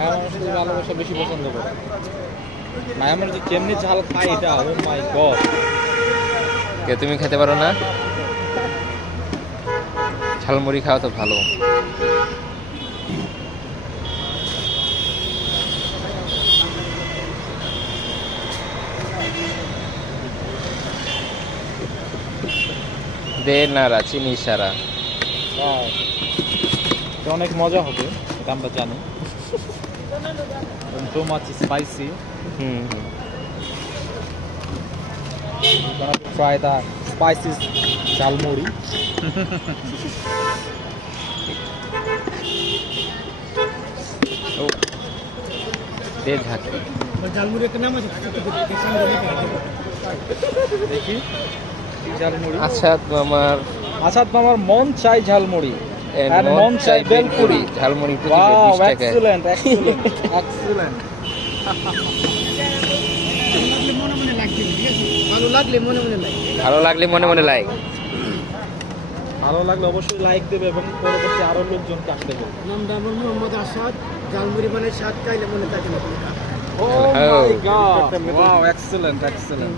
মায়া মানুষ ভালোবাসা বেশি পছন্দ করে। মায়া মানুষ যে কেমনি ঝাল খায় এটা, ও মাই গড। কে তুমি খেতে পারো না? ঝালমুড়ি খাওয়া তো ভালো। দে নারা চিনি সারা। এটা অনেক মজা হবে, এটা আমরা জানি। So much spicy. Hmm We're gonna try the spicy jhalmuri. দে ঝাঁকি। ঝালমুড়ি একটা নাম আছে, দেখি ঝালমুড়ি। আসাদ মামার আসাদ মামার মন চাই ঝালমুড়ি and মন চাই বেলপুরি। ঝালমুড়ি প্রতি প্লেট Wow, 20 টাকা। excellent, excellent, excellent. মনে মনে লাগবে, ঠিক আছে? ভালো লাগলে মনে মনে লাগে। ভালো লাগলে মনে মনে লাইক। ভালো লাগলে অবশ্যই লাইক দেবে এবং পরবর্তী আরো লোকজনকে আসতে বলবে। নামটা আমার মোহাম্মদ আসাদ। ঝালমুড়ি মানে স্বাদ খাইলে মনে থাকে না। Oh my god! Wow, excellent, excellent.